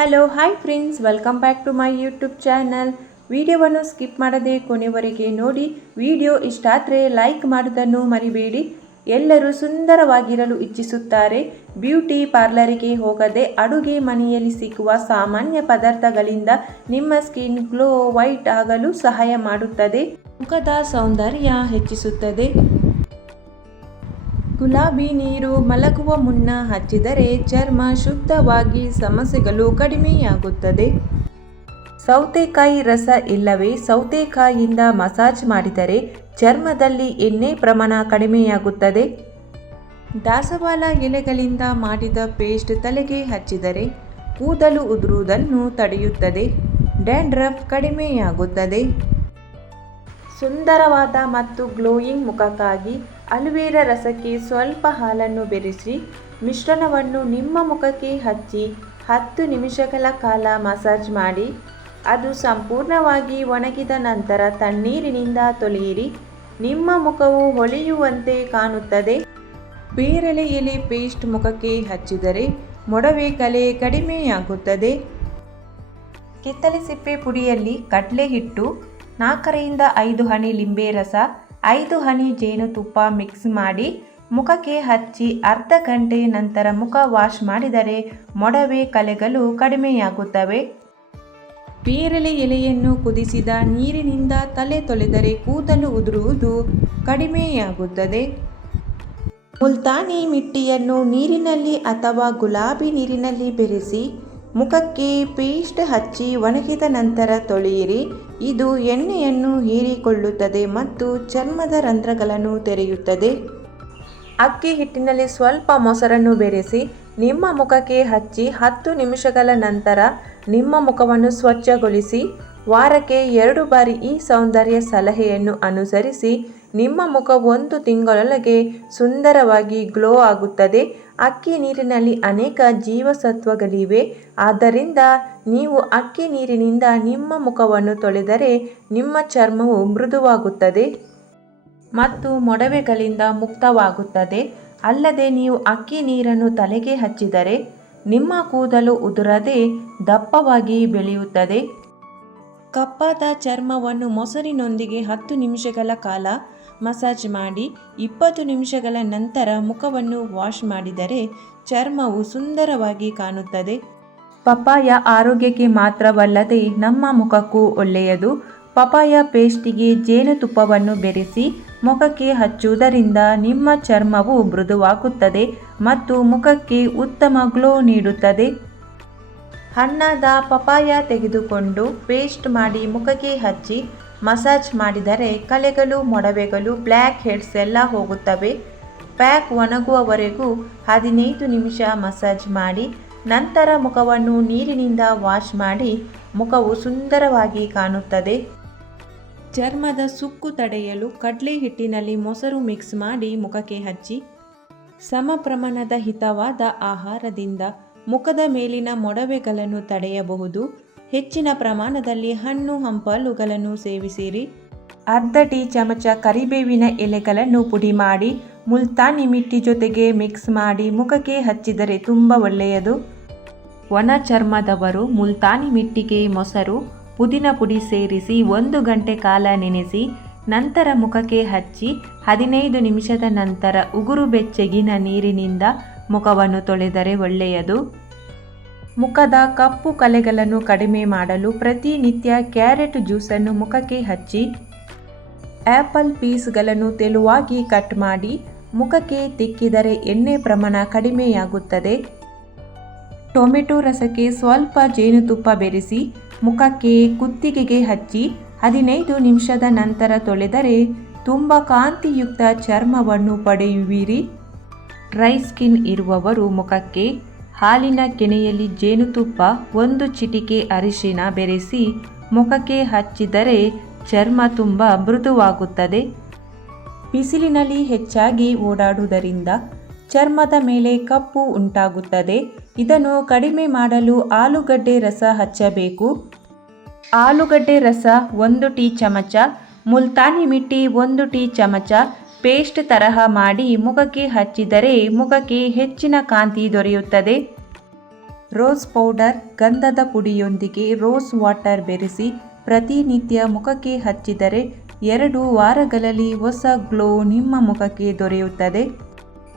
Hello hi friends, welcome back to my YouTube channel. ವಿಡಿಯೋವನ್ನು skip ಮಾಡದೆ ಕೊನೆವರೆಗೆ ನೋಡಿ. ವಿಡಿಯೋ ಇಷ್ಟ ಆದರೆ ಲೈಕ್ ಮಾಡೋದನ್ನು ಮರಿಬೇಡಿ. ಎಲ್ಲರೂ ಸುಂದರವಾಗಿರಲು ಇಚ್ಛಿಸುತ್ತಾರೆ. ಬ್ಯೂಟಿ ಪಾರ್ಲರಿಗೆ ಹೋಗದೆ ಅಡುಗೆ ಮನೆಯಲ್ಲಿ ಸಿಗುವ ಸಾಮಾನ್ಯ ಪದಾರ್ಥಗಳಿಂದ ನಿಮ್ಮ ಸ್ಕಿನ್ ಗ್ಲೋ ವೈಟ್ ಆಗಲು ಸಹಾಯ ಮಾಡುತ್ತದೆ, ಮುಖದ ಸೌಂದರ್ಯ ಹೆಚ್ಚಿಸುತ್ತದೆ. ಗುಲಾಬಿ ನೀರು ಮಲಗುವ ಮುನ್ನ ಹಚ್ಚಿದರೆ ಚರ್ಮ ಶುದ್ಧವಾಗಿ ಸಮಸ್ಯೆಗಳು ಕಡಿಮೆಯಾಗುತ್ತದೆ. ಸೌತೆಕಾಯಿ ರಸ ಇಲ್ಲವೇ ಸೌತೆಕಾಯಿಯಿಂದ ಮಸಾಜ್ ಮಾಡಿದರೆ ಚರ್ಮದಲ್ಲಿ ಎಣ್ಣೆ ಪ್ರಮಾಣ ಕಡಿಮೆಯಾಗುತ್ತದೆ. ದಾಸವಾಳ ಎಲೆಗಳಿಂದ ಮಾಡಿದ ಪೇಸ್ಟ್ ತಲೆಗೆ ಹಚ್ಚಿದರೆ ಕೂದಲು ಉದುರುವುದನ್ನು ತಡೆಯುತ್ತದೆ, ಡ್ಯಾಂಡ್ರಫ್ ಕಡಿಮೆಯಾಗುತ್ತದೆ. ಸುಂದರವಾದ ಮತ್ತು ಗ್ಲೋಯಿಂಗ್ ಮುಖಕ್ಕಾಗಿ ಅಲೋವೆರಾ ರಸಕ್ಕೆ ಸ್ವಲ್ಪ ಹಾಲನ್ನು ಬೆರೆಸಿ ಮಿಶ್ರಣವನ್ನು ನಿಮ್ಮ ಮುಖಕ್ಕೆ ಹಚ್ಚಿ 10 ನಿಮಿಷಗಳ ಕಾಲ ಮಸಾಜ್ ಮಾಡಿ. ಅದು ಸಂಪೂರ್ಣವಾಗಿ ಒಣಗಿದ ನಂತರ ತಣ್ಣೀರಿನಿಂದ ತೊಳೆಯಿರಿ. ನಿಮ್ಮ ಮುಖವು ಹೊಳೆಯುವಂತೆ ಕಾಣುತ್ತದೆ. ಬೇರಳೆ ಎಲೆ ಪೇಸ್ಟ್ ಮುಖಕ್ಕೆ ಹಚ್ಚಿದರೆ ಮೊಡವೆ ಕಲೆ ಕಡಿಮೆಯಾಗುತ್ತದೆ. ಕಿತ್ತಳೆ ಸಿಪ್ಪೆ ಪುಡಿಯಲ್ಲಿ ಕಡಲೆ ಹಿಟ್ಟು, 4 ರಿಂದ 5 ಹನಿ ಲಿಂಬೆ ರಸ, 5 ಹನಿ ಜೇನುತುಪ್ಪ ಮಿಕ್ಸ್ ಮಾಡಿ ಮುಖಕ್ಕೆ ಹಚ್ಚಿ ಅರ್ಧ ಗಂಟೆ ನಂತರ ಮುಖ ವಾಶ್ ಮಾಡಿದರೆ ಮೊಡವೆ ಕಲೆಗಳು ಕಡಿಮೆಯಾಗುತ್ತವೆ. ಬೇರಳೆ ಎಲೆಯನ್ನು ಕುದಿಸಿದ ನೀರಿನಿಂದ ತಲೆ ತೊಳೆದರೆ ಕೂದಲು ಉದುರುವುದು ಕಡಿಮೆಯಾಗುತ್ತದೆ. ಮುಲ್ತಾನಿ ಮಿಟ್ಟಿಯನ್ನು ನೀರಿನಲ್ಲಿ ಅಥವಾ ಗುಲಾಬಿ ನೀರಿನಲ್ಲಿ ಬೆರೆಸಿ ಮುಖಕ್ಕೆ ಪೇಸ್ಟ್ ಹಚ್ಚಿ ಒಣಗಿದ ನಂತರ ತೊಳೆಯಿರಿ. ಇದು ಎಣ್ಣೆಯನ್ನು ಹೀರಿಕೊಳ್ಳುತ್ತದೆ ಮತ್ತು ಚರ್ಮದ ರಂಧ್ರಗಳನ್ನು ತೆರೆಯುತ್ತದೆ. ಅಕ್ಕಿ ಹಿಟ್ಟಿನಲ್ಲಿ ಸ್ವಲ್ಪ ಮೊಸರನ್ನು ಬೆರೆಸಿ ನಿಮ್ಮ ಮುಖಕ್ಕೆ ಹಚ್ಚಿ 10 ನಿಮಿಷಗಳ ನಂತರ ನಿಮ್ಮ ಮುಖವನ್ನು ಸ್ವಚ್ಛಗೊಳಿಸಿ. ವಾರಕ್ಕೆ 2 ಬಾರಿ ಈ ಸೌಂದರ್ಯ ಸಲಹೆಯನ್ನು ಅನುಸರಿಸಿ ನಿಮ್ಮ ಮುಖ 1 ತಿಂಗಳೊಳಗೆ ಸುಂದರವಾಗಿ ಗ್ಲೋ ಆಗುತ್ತದೆ. ಅಕ್ಕಿ ನೀರಿನಲ್ಲಿ ಅನೇಕ ಜೀವಸತ್ವಗಳಿವೆ, ಆದ್ದರಿಂದ ನೀವು ಅಕ್ಕಿ ನೀರಿನಿಂದ ನಿಮ್ಮ ಮುಖವನ್ನು ತೊಳೆದರೆ ನಿಮ್ಮ ಚರ್ಮವು ಮೃದುವಾಗುತ್ತದೆ ಮತ್ತು ಮೊಡವೆಗಳಿಂದ ಮುಕ್ತವಾಗುತ್ತದೆ. ಅಲ್ಲದೆ ನೀವು ಅಕ್ಕಿ ನೀರನ್ನು ತಲೆಗೆ ಹಚ್ಚಿದರೆ ನಿಮ್ಮ ಕೂದಲು ಉದುರದೆ ದಪ್ಪವಾಗಿ ಬೆಳೆಯುತ್ತದೆ. ಕಪ್ಪಾದ ಚರ್ಮವನ್ನು ಮೊಸರಿನೊಂದಿಗೆ 10 ನಿಮಿಷಗಳ ಕಾಲ ಮಸಾಜ್ ಮಾಡಿ 20 ನಿಮಿಷಗಳ ನಂತರ ಮುಖವನ್ನು ವಾಶ್ ಮಾಡಿದರೆ ಚರ್ಮವು ಸುಂದರವಾಗಿ ಕಾಣುತ್ತದೆ. ಪಪಾಯ ಆರೋಗ್ಯಕ್ಕೆ ಮಾತ್ರವಲ್ಲದೆ ನಮ್ಮ ಮುಖಕ್ಕೂ ಒಳ್ಳೆಯದು. ಪಪಾಯ ಪೇಸ್ಟಿಗೆ ಜೇನುತುಪ್ಪವನ್ನು ಬೆರೆಸಿ ಮುಖಕ್ಕೆ ಹಚ್ಚುವುದರಿಂದ ನಿಮ್ಮ ಚರ್ಮವು ಮೃದುವಾಗುತ್ತದೆ ಮತ್ತು ಮುಖಕ್ಕೆ ಉತ್ತಮ ಗ್ಲೋ ನೀಡುತ್ತದೆ. ಹಣ್ಣಾದ ಪಪಾಯ ತೆಗೆದುಕೊಂಡು ಪೇಸ್ಟ್ ಮಾಡಿ ಮುಖಕ್ಕೆ ಹಚ್ಚಿ ಮಸಾಜ್ ಮಾಡಿದರೆ ಕಲೆಗಳು, ಮೊಡವೆಗಳು, ಬ್ಲ್ಯಾಕ್ ಹೆಡ್ಸ್ ಎಲ್ಲ ಹೋಗುತ್ತವೆ. ಪ್ಯಾಕ್ ಒಣಗುವವರೆಗೂ 15 ನಿಮಿಷ ಮಸಾಜ್ ಮಾಡಿ ನಂತರ ಮುಖವನ್ನು ನೀರಿನಿಂದ ವಾಶ್ ಮಾಡಿ ಮುಖವು ಸುಂದರವಾಗಿ ಕಾಣುತ್ತದೆ. ಚರ್ಮದ ಸುಕ್ಕು ತಡೆಯಲು ಕಡಲೆ ಹಿಟ್ಟಿನಲ್ಲಿ ಮೊಸರು ಮಿಕ್ಸ್ ಮಾಡಿ ಮುಖಕ್ಕೆ ಹಚ್ಚಿ. ಸಮ ಪ್ರಮಾಣದ ಹಿತವಾದ ಆಹಾರದಿಂದ ಮುಖದ ಮೇಲಿನ ಮೊಡವೆಗಳನ್ನು ತಡೆಯಬಹುದು. ಹೆಚ್ಚಿನ ಪ್ರಮಾಣದಲ್ಲಿ ಹಣ್ಣು ಹಂಪಲುಗಳನ್ನು ಸೇವಿಸಿರಿ. ಅರ್ಧ ಟೀ ಚಮಚ ಕರಿಬೇವಿನ ಎಲೆಗಳನ್ನು ಪುಡಿ ಮಾಡಿ ಮುಲ್ತಾನಿ ಮಿಟ್ಟಿ ಜೊತೆಗೆ ಮಿಕ್ಸ್ ಮಾಡಿ ಮುಖಕ್ಕೆ ಹಚ್ಚಿದರೆ ತುಂಬ ಒಳ್ಳೆಯದು. ಒಣ ಚರ್ಮದವರು ಮುಲ್ತಾನಿ ಮಿಟ್ಟಿಗೆ ಮೊಸರು, ಪುದೀನ ಪುಡಿ ಸೇರಿಸಿ 1 ಗಂಟೆ ಕಾಲ ನೆನೆಸಿ ನಂತರ ಮುಖಕ್ಕೆ ಹಚ್ಚಿ 15 ನಿಮಿಷದ ನಂತರ ಉಗುರು ಬೆಚ್ಚಗಿನ ನೀರಿನಿಂದ ಮುಖವನ್ನು ತೊಳೆದರೆ ಒಳ್ಳೆಯದು. ಮುಖದ ಕಪ್ಪು ಕಲೆಗಳನ್ನು ಕಡಿಮೆ ಮಾಡಲು ಪ್ರತಿನಿತ್ಯ ಕ್ಯಾರೆಟ್ ಜ್ಯೂಸನ್ನು ಮುಖಕ್ಕೆ ಹಚ್ಚಿ ಆ್ಯಪಲ್ ಪೀಸ್ಗಳನ್ನು ತೆಳುವಾಗಿ ಕಟ್ ಮಾಡಿ ಮುಖಕ್ಕೆ ತಿಕ್ಕಿದರೆ ಎಣ್ಣೆ ಪ್ರಮಾಣ ಕಡಿಮೆಯಾಗುತ್ತದೆ. ಟೊಮೆಟೊ ರಸಕ್ಕೆ ಸ್ವಲ್ಪ ಜೇನುತುಪ್ಪ ಬೆರೆಸಿ ಮುಖಕ್ಕೆ ಕುತ್ತಿಗೆಗೆ ಹಚ್ಚಿ 15 ನಿಮಿಷದ ನಂತರ ತೊಳೆದರೆ ತುಂಬ ಕಾಂತಿಯುಕ್ತ ಚರ್ಮವನ್ನು ಪಡೆಯುವಿರಿ. ಡ್ರೈ ಸ್ಕಿನ್ ಇರುವವರು ಮುಖಕ್ಕೆ ಹಾಲಿನ ಕೆನೆಯಲ್ಲಿ ಜೇನುತುಪ್ಪ, 1 ಚಿಟಿಕೆ ಅರಿಶಿನ ಬೆರೆಸಿ ಮುಖಕ್ಕೆ ಹಚ್ಚಿದರೆ ಚರ್ಮ ತುಂಬ ಮೃದುವಾಗುತ್ತದೆ. ಬಿಸಿಲಿನಲ್ಲಿ ಹೆಚ್ಚಾಗಿ ಓಡಾಡುವುದರಿಂದ ಚರ್ಮದ ಮೇಲೆ ಕಪ್ಪು ಉಂಟಾಗುತ್ತದೆ. ಇದನ್ನು ಕಡಿಮೆ ಮಾಡಲು ಆಲೂಗಡ್ಡೆ ರಸ ಹಚ್ಚಬೇಕು. ಆಲೂಗಡ್ಡೆ ರಸ 1 ಟೀ ಚಮಚ, ಮುಲ್ತಾನಿ ಮಿಟ್ಟಿ 1 ಟೀ ಚಮಚ ಪೇಸ್ಟ್ ತರಹ ಮಾಡಿ ಮುಖಕ್ಕೆ ಹಚ್ಚಿದರೆ ಮುಖಕ್ಕೆ ಹೆಚ್ಚಿನ ಕಾಂತಿ ದೊರೆಯುತ್ತದೆ. ರೋಸ್ ಪೌಡರ್ ಗಂಧದ ಪುಡಿಯೊಂದಿಗೆ ರೋಸ್ ವಾಟರ್ ಬೆರೆಸಿ ಪ್ರತಿನಿತ್ಯ ಮುಖಕ್ಕೆ ಹಚ್ಚಿದರೆ 2 ವಾರಗಳಲ್ಲಿ ಹೊಸ ಗ್ಲೋ ನಿಮ್ಮ ಮುಖಕ್ಕೆ ದೊರೆಯುತ್ತದೆ.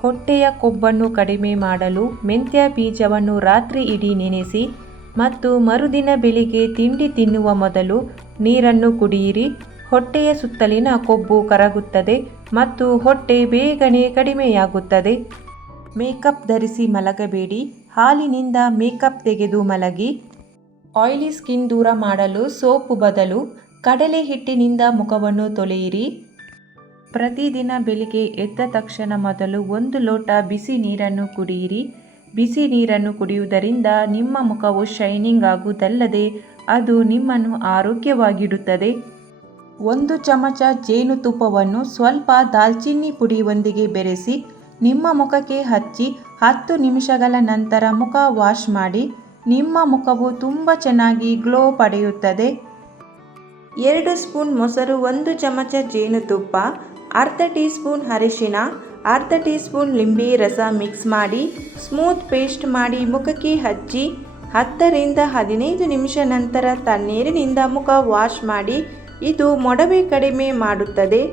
ಹೊಟ್ಟೆಯ ಕೊಬ್ಬನ್ನು ಕಡಿಮೆ ಮಾಡಲು ಮೆಂತ್ಯ ಬೀಜವನ್ನು ರಾತ್ರಿ ಇಡೀ ನೆನೆಸಿ ಮತ್ತು ಮರುದಿನ ಬೆಳಿಗ್ಗೆ ತಿಂಡಿ ತಿನ್ನುವ ಮೊದಲು ನೀರನ್ನು ಕುಡಿಯಿರಿ. ಹೊಟ್ಟೆಯ ಸುತ್ತಲಿನ ಕೊಬ್ಬು ಕರಗುತ್ತದೆ ಮತ್ತು ಹೊಟ್ಟೆ ಬೇಗನೆ ಕಡಿಮೆಯಾಗುತ್ತದೆ. ಮೇಕಪ್ ಧರಿಸಿ ಮಲಗಬೇಡಿ. ಹಾಲಿನಿಂದ ಮೇಕಪ್ ತೆಗೆದು ಮಲಗಿ. ಆಯಿಲಿ ಸ್ಕಿನ್ ದೂರ ಮಾಡಲು ಸೋಪು ಬದಲು ಕಡಲೆ ಹಿಟ್ಟಿನಿಂದ ಮುಖವನ್ನು ತೊಳೆಯಿರಿ. ಪ್ರತಿದಿನ ಬೆಳಿಗ್ಗೆ ಎದ್ದ ತಕ್ಷಣ ಮೊದಲು 1 ಲೋಟ ಬಿಸಿ ನೀರನ್ನು ಕುಡಿಯಿರಿ. ಬಿಸಿ ನೀರನ್ನು ಕುಡಿಯುವುದರಿಂದ ನಿಮ್ಮ ಮುಖವು ಶೈನಿಂಗ್ ಆಗುವುದಲ್ಲದೆ ಅದು ನಿಮ್ಮನ್ನು ಆರೋಗ್ಯವಾಗಿಡುತ್ತದೆ. 1 ಚಮಚ ಜೇನುತುಪ್ಪವನ್ನು ಸ್ವಲ್ಪ ದಾಲ್ಚಿನ್ನಿ ಪುಡಿಯೊಂದಿಗೆ ಬೆರೆಸಿ ನಿಮ್ಮ ಮುಖಕ್ಕೆ ಹಚ್ಚಿ 10 ನಿಮಿಷಗಳ ನಂತರ ಮುಖ ವಾಶ್ ಮಾಡಿ. ನಿಮ್ಮ ಮುಖವು ತುಂಬ ಚೆನ್ನಾಗಿ ಗ್ಲೋ ಪಡೆಯುತ್ತದೆ. 2 ಸ್ಪೂನ್ ಮೊಸರು, 1 ಚಮಚ ಜೇನುತುಪ್ಪ, ಅರ್ಧ ಟೀ ಸ್ಪೂನ್ ಅರಿಶಿನ, ಅರ್ಧ ಟೀ ಸ್ಪೂನ್ ಲಿಂಬೆ ರಸ ಮಿಕ್ಸ್ ಮಾಡಿ ಸ್ಮೂತ್ ಪೇಸ್ಟ್ ಮಾಡಿ ಮುಖಕ್ಕೆ ಹಚ್ಚಿ 10 ರಿಂದ 15 ನಿಮಿಷ ನಂತರ ತಣ್ಣೀರಿನಿಂದ ಮುಖ ವಾಶ್ ಮಾಡಿ. ಇದು ಮೊಡವೆ ಕಡಿಮೆ ಮಾಡುತ್ತದೆ,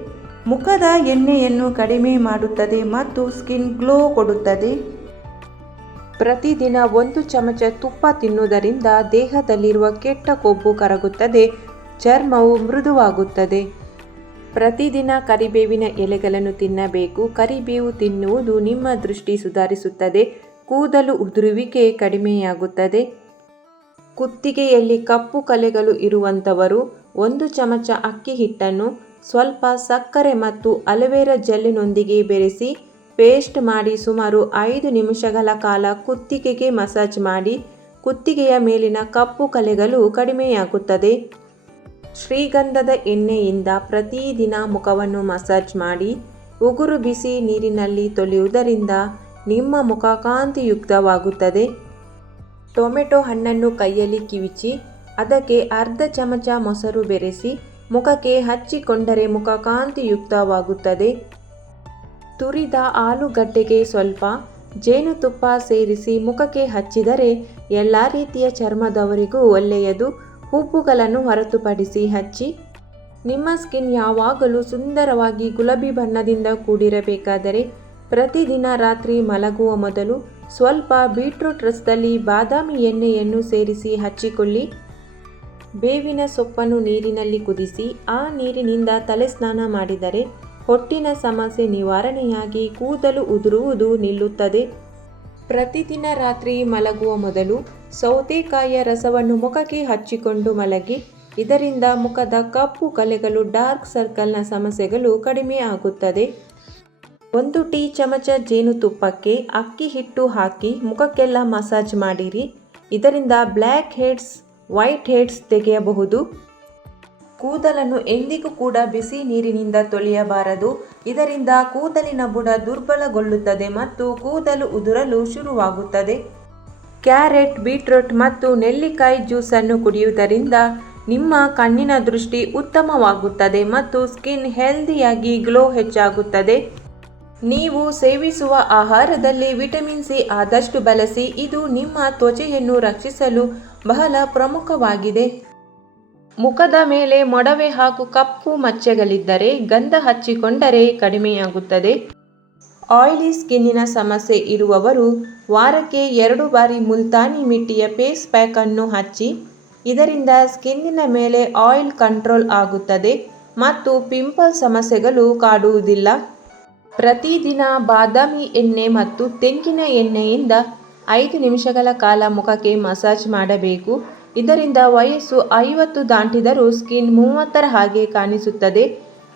ಮುಖದ ಎಣ್ಣೆಯನ್ನು ಕಡಿಮೆ ಮಾಡುತ್ತದೆ ಮತ್ತು ಸ್ಕಿನ್ ಗ್ಲೋ ಕೊಡುತ್ತದೆ. ಪ್ರತಿದಿನ 1 ಚಮಚ ತುಪ್ಪ ತಿನ್ನುವುದರಿಂದ ದೇಹದಲ್ಲಿರುವ ಕೆಟ್ಟ ಕೊಬ್ಬು ಕರಗುತ್ತದೆ, ಚರ್ಮವು ಮೃದುವಾಗುತ್ತದೆ. ಪ್ರತಿದಿನ ಕರಿಬೇವಿನ ಎಲೆಗಳನ್ನು ತಿನ್ನಬೇಕು. ಕರಿಬೇವು ತಿನ್ನುವುದು ನಿಮ್ಮ ದೃಷ್ಟಿ ಸುಧಾರಿಸುತ್ತದೆ, ಕೂದಲು ಉದುರುವಿಕೆ ಕಡಿಮೆಯಾಗುತ್ತದೆ. ಕುತ್ತಿಗೆಯಲ್ಲಿ ಕಪ್ಪು ಕಲೆಗಳು ಇರುವಂಥವರು 1 ಚಮಚ ಅಕ್ಕಿ ಹಿಟ್ಟನ್ನು ಸ್ವಲ್ಪ ಸಕ್ಕರೆ ಮತ್ತು ಅಲೋವೆರಾ ಜೆಲ್ಲಿನೊಂದಿಗೆ ಬೆರೆಸಿ ಪೇಸ್ಟ್ ಮಾಡಿ ಸುಮಾರು 5 ನಿಮಿಷಗಳ ಕಾಲ ಕುತ್ತಿಗೆಗೆ ಮಸಾಜ್ ಮಾಡಿ. ಕುತ್ತಿಗೆಯ ಮೇಲಿನ ಕಪ್ಪು ಕಲೆಗಳು ಕಡಿಮೆಯಾಗುತ್ತದೆ. ಶ್ರೀಗಂಧದ ಎಣ್ಣೆಯಿಂದ ಪ್ರತಿದಿನ ಮುಖವನ್ನು ಮಸಾಜ್ ಮಾಡಿ ಉಗುರು ಬಿಸಿ ನೀರಿನಲ್ಲಿ ತೊಳೆಯುವುದರಿಂದ ನಿಮ್ಮ ಮುಖ ಕಾಂತಿಯುಕ್ತವಾಗುತ್ತದೆ. ಟೊಮೆಟೊ ಹಣ್ಣನ್ನು ಕೈಯಲ್ಲಿ ಕಿವುಚಿ ಅದಕ್ಕೆ ಅರ್ಧ ಚಮಚ ಮೊಸರು ಬೆರೆಸಿ ಮುಖಕ್ಕೆ ಹಚ್ಚಿಕೊಂಡರೆ ಮುಖ ಕಾಂತಿಯುಕ್ತವಾಗುತ್ತದೆ. ತುರಿದ ಆಲೂಗಡ್ಡೆಗೆ ಸ್ವಲ್ಪ ಜೇನುತುಪ್ಪ ಸೇರಿಸಿ ಮುಖಕ್ಕೆ ಹಚ್ಚಿದರೆ ಎಲ್ಲ ರೀತಿಯ ಚರ್ಮದವರಿಗೂ ಒಳ್ಳೆಯದು. ಹುಬ್ಬುಗಳನ್ನು ಹೊರತುಪಡಿಸಿ ಹಚ್ಚಿ. ನಿಮ್ಮ ಸ್ಕಿನ್ ಯಾವಾಗಲೂ ಸುಂದರವಾಗಿ ಗುಲಾಬಿ ಬಣ್ಣದಿಂದ ಕೂಡಿರಬೇಕಾದರೆ ಪ್ರತಿದಿನ ರಾತ್ರಿ ಮಲಗುವ ಮೊದಲು ಸ್ವಲ್ಪ ಬೀಟ್ರೂಟ್ ರಸದಲ್ಲಿ ಬಾದಾಮಿ ಎಣ್ಣೆಯನ್ನು ಸೇರಿಸಿ ಹಚ್ಚಿಕೊಳ್ಳಿ. ಬೇವಿನ ಸೊಪ್ಪನ್ನು ನೀರಿನಲ್ಲಿ ಕುದಿಸಿ ಆ ನೀರಿನಿಂದ ತಲೆ ಸ್ನಾನ ಮಾಡಿದರೆ ಹೊಟ್ಟಿನ ಸಮಸ್ಯೆ ನಿವಾರಣೆಯಾಗಿ ಕೂದಲು ಉದುರುವುದು ನಿಲ್ಲುತ್ತದೆ. ಪ್ರತಿದಿನ ರಾತ್ರಿ ಮಲಗುವ ಮೊದಲು ಸೌತೆಕಾಯಿಯ ರಸವನ್ನು ಮುಖಕ್ಕೆ ಹಚ್ಚಿಕೊಂಡು ಮಲಗಿ. ಇದರಿಂದ ಮುಖದ ಕಪ್ಪು ಕಲೆಗಳು, ಡಾರ್ಕ್ ಸರ್ಕಲ್ನ ಸಮಸ್ಯೆಗಳು ಕಡಿಮೆ ಆಗುತ್ತದೆ. 1 ಟೀ ಚಮಚ ಜೇನುತುಪ್ಪಕ್ಕೆ ಅಕ್ಕಿ ಹಿಟ್ಟು ಹಾಕಿ ಮುಖಕ್ಕೆಲ್ಲ ಮಸಾಜ್ ಮಾಡಿರಿ. ಇದರಿಂದ ಬ್ಲ್ಯಾಕ್ ಹೆಡ್ಸ್, ವೈಟ್ ಹೆಡ್ಸ್ ತೆಗೆಯಬಹುದು. ಕೂದಲನ್ನು ಎಂದಿಗೂ ಕೂಡ ಬಿಸಿ ನೀರಿನಿಂದ ತೊಳೆಯಬಾರದು. ಇದರಿಂದ ಕೂದಲಿನ ಬುಡ ದುರ್ಬಲಗೊಳ್ಳುತ್ತದೆ ಮತ್ತು ಕೂದಲು ಉದುರಲು ಶುರುವಾಗುತ್ತದೆ. ಕ್ಯಾರೆಟ್, ಬೀಟ್ರೂಟ್ ಮತ್ತು ನೆಲ್ಲಿಕಾಯಿ ಜ್ಯೂಸನ್ನು ಕುಡಿಯುವುದರಿಂದ ನಿಮ್ಮ ಕಣ್ಣಿನ ದೃಷ್ಟಿ ಉತ್ತಮವಾಗುತ್ತದೆ ಮತ್ತು ಸ್ಕಿನ್ ಹೆಲ್ದಿಯಾಗಿ ಗ್ಲೋ ಹೆಚ್ಚಾಗುತ್ತದೆ. ನೀವು ಸೇವಿಸುವ ಆಹಾರದಲ್ಲಿ ವಿಟಮಿನ್ ಸಿ ಆದಷ್ಟು ಬಳಸಿ. ಇದು ನಿಮ್ಮ ತ್ವಚೆಯನ್ನು ರಕ್ಷಿಸಲು ಬಹಳ ಪ್ರಮುಖವಾಗಿದೆ. ಮುಖದ ಮೇಲೆ ಮೊಡವೆ ಹಾಗೂ ಕಪ್ಪು ಮಚ್ಚೆಗಳಿದ್ದರೆ ಗಂಧ ಹಚ್ಚಿಕೊಂಡರೆ ಕಡಿಮೆಯಾಗುತ್ತದೆ. ಆಯಿಲಿ ಸ್ಕಿನ್ನಿನ ಸಮಸ್ಯೆ ಇರುವವರು ವಾರಕ್ಕೆ 2 ಬಾರಿ ಮುಲ್ತಾನಿ ಮಿಟ್ಟಿಯ ಫೇಸ್ ಪ್ಯಾಕ್ ಅನ್ನು ಹಚ್ಚಿ. ಇದರಿಂದ ಸ್ಕಿನ್ನಿನ ಮೇಲೆ ಆಯಿಲ್ ಕಂಟ್ರೋಲ್ ಆಗುತ್ತದೆ ಮತ್ತು ಪಿಂಪಲ್ ಸಮಸ್ಯೆಗಳು ಕಾಡುವುದಿಲ್ಲ. ಪ್ರತಿದಿನ ಬಾದಾಮಿ ಎಣ್ಣೆ ಮತ್ತು ತೆಂಗಿನ ಎಣ್ಣೆಯಿಂದ 5 ನಿಮಿಷಗಳ ಕಾಲ ಮುಖಕ್ಕೆ ಮಸಾಜ್ ಮಾಡಬೇಕು. ಇದರಿಂದ ವಯಸ್ಸು 50 ದಾಟಿದರೂ ಸ್ಕಿನ್ 30ರ ಹಾಗೆ ಕಾಣಿಸುತ್ತದೆ.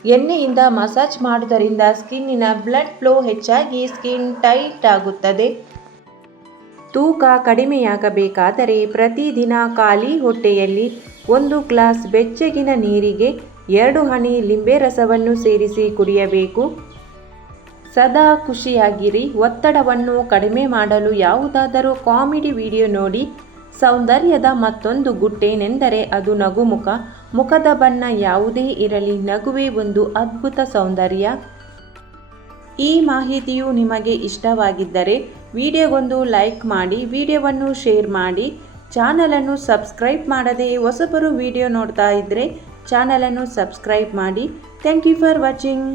ಎಣ್ಣೆಯಿಂದ ಮಸಾಜ್ ಮಾಡುವುದರಿಂದ ಸ್ಕಿನ್ನಿನ ಬ್ಲಡ್ ಫ್ಲೋ ಹೆಚ್ಚಾಗಿ ಸ್ಕಿನ್ ಟೈಟ್ ಆಗುತ್ತದೆ. ತೂಕ ಕಡಿಮೆಯಾಗಬೇಕಾದರೆ ಪ್ರತಿದಿನ ಖಾಲಿ ಹೊಟ್ಟೆಯಲ್ಲಿ 1 ಗ್ಲಾಸ್ ಬೆಚ್ಚಗಿನ ನೀರಿಗೆ 2 ಹನಿ ಲಿಂಬೆ ರಸವನ್ನು ಸೇರಿಸಿ ಕುಡಿಯಬೇಕು. ಸದಾ ಖುಷಿಯಾಗಿರಿ. ಒತ್ತಡವನ್ನು ಕಡಿಮೆ ಮಾಡಲು ಯಾವುದಾದರೂ ಕಾಮಿಡಿ ವಿಡಿಯೋ ನೋಡಿ. ಸೌಂದರ್ಯದ ಮತ್ತೊಂದು ಗುಟ್ಟೇನೆಂದರೆ ಅದು ನಗುಮುಖ. ಮುಖದ ಬಣ್ಣ ಯಾವುದೇ ಇರಲಿ, ನಗುವೇ ಒಂದು ಅದ್ಭುತ ಸೌಂದರ್ಯ. ಈ ಮಾಹಿತಿಯು ನಿಮಗೆ ಇಷ್ಟವಾಗಿದ್ದರೆ ವಿಡಿಯೋಗೊಂದು ಲೈಕ್ ಮಾಡಿ, ವಿಡಿಯೋವನ್ನು ಶೇರ್ ಮಾಡಿ, ಚಾನಲನ್ನು ಸಬ್ಸ್ಕ್ರೈಬ್ ಮಾಡದೆ ಹೊಸಬರು ವಿಡಿಯೋ ನೋಡ್ತಾ ಇದ್ದರೆ ಚಾನಲನ್ನು ಸಬ್ಸ್ಕ್ರೈಬ್ ಮಾಡಿ. Thank you for watching.